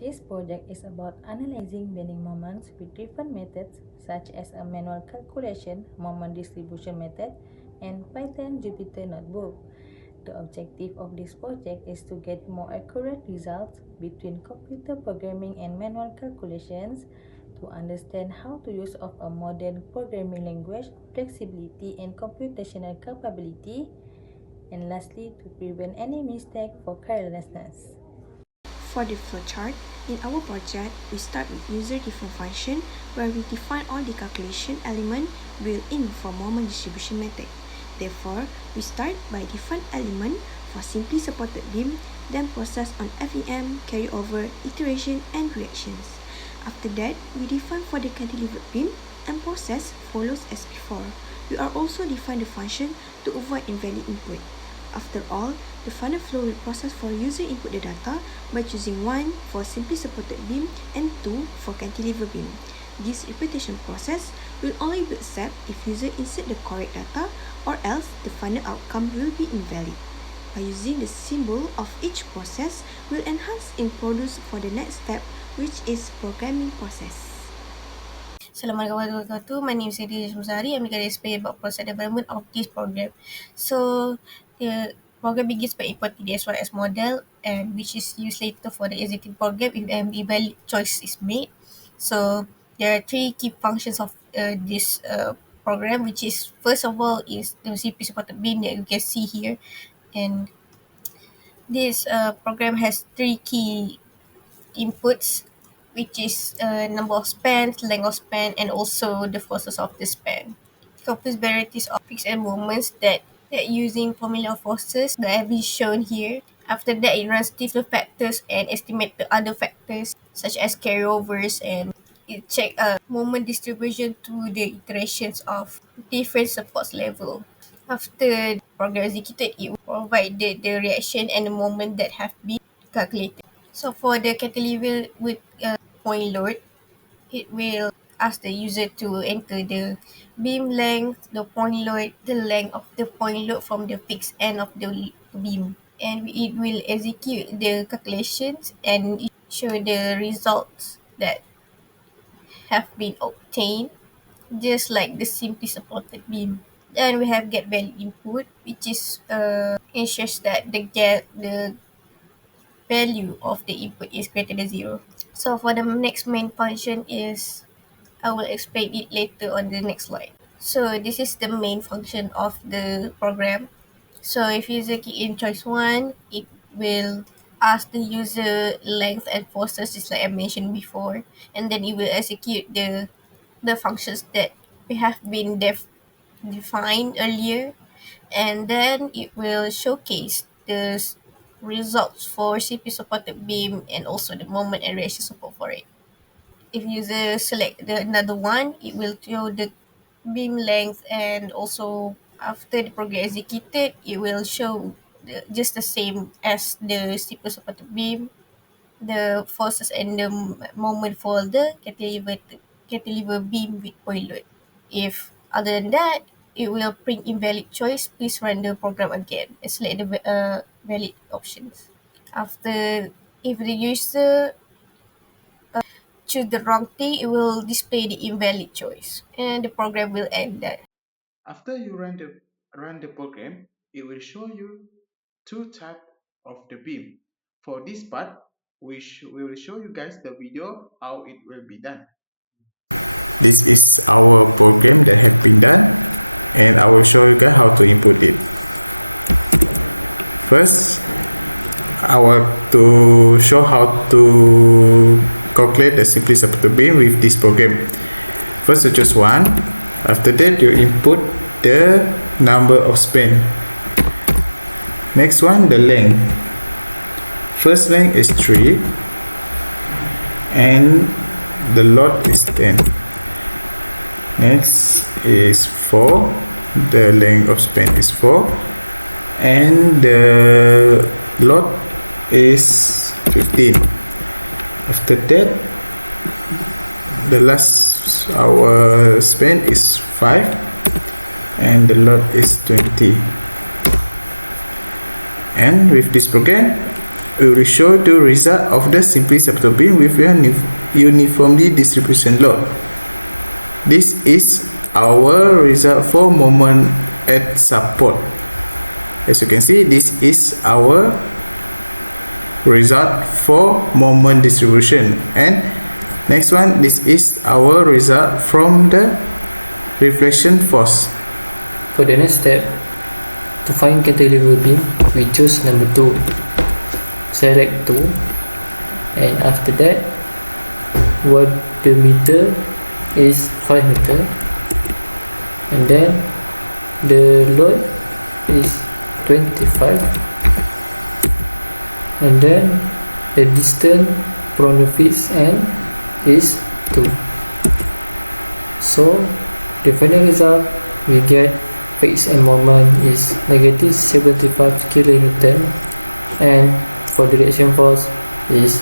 This project is about analyzing bending moments with different methods such as a manual calculation, moment distribution method, and Python Jupyter Notebook. The objective of this project is to get more accurate results between computer programming and manual calculations, to understand how to use of a modern programming language, flexibility and computational capability, and lastly to prevent any mistake for carelessness. For the flowchart, in our project, we start with user-defined function where we define all the calculation element built-in for moment distribution method. Therefore, we start by define element for simply supported beam, then process on FEM, carryover, iteration, and reactions. After that, we define for the cantilevered beam and process follows as before. We are also define the function to avoid invalid input. After all, the final flow will process for user input the data by choosing 1 for simply supported beam and 2 for cantilever beam. This repetition process will only be accepted if user insert the correct data, or else the final outcome will be invalid. By using the symbol of each process will enhance and produce for the next step, which is programming process. Assalamualaikum warahmatullahi wabarakatuh. My name is Siti Sumsari. I'm going to explain about process development of this program. So, the program begins by importing the SYS model, and which is used later for the existing program if an invalid choice is made. So, there are three key functions of this program, which is first of all is the CPU supported bin that you can see here, and this program has three key inputs, which is number of spans, length of span, and also the forces of the span. It computes varieties of fixed and moments that using formula of forces that have been shown here. After that, it runs different factors and estimate the other factors such as carryovers, and it check moment distribution through the iterations of different supports level. After the program executed, it will provide the reaction and the moment that have been calculated. So for the cantilever with point load, it will ask the user to enter the beam length, the point load, the length of the point load from the fixed end of the beam. And it will execute the calculations and show the results that have been obtained, just like the simply supported beam. Then we have get value input, which is ensures that the value of the input is greater than 0. So for the next main function is, I will explain it later on the next slide. So this is the main function of the program. So if user key in choice 1, it will ask the user length and forces, just like I mentioned before, and then it will execute the functions that we have been defined earlier, and then it will showcase the results for CPU supported beam and also the moment and reaction support for it. If user select another one, it will show the beam length, and also after the program executed, it will show just the same as the CPU supported beam, the forces and the moment for the cantilever beam with point load. If other than that, it will print invalid choice. Please run the program again and select the valid options. After, if the user choose the wrong thing, it will display the invalid choice, and the program will end that. After you run the program, it will show you two types of the beam. For this part, we will show you guys the video how it will be done. This is our program that have been done, and I will show you guys how to input it. First, I want to show how to calculate the simply supported beam with this program. First, you choose one. After that, you input the number of span. Next one, the length. First length is 3 and the load is 10. Next is 4. The length of span is 4 and the load is 15. After that, the last our span is 5 and the load is 20. And with this program, we will show the result of the simply supported beam with a uniformly distribution load. This is our result for moment at support. As you can see, this is our result for moment distribution. And next one, this is our result from the reflection force. For the next step, to find cantilever beam, we choose number 2. Select 2, and after that, what the meter is 5 meter, and then the load is 25, and then the distance from the fixed end is 2. So the final result we get fixed end moment is negative 75 kN, and for the reaction force is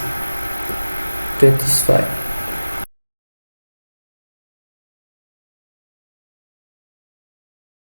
25.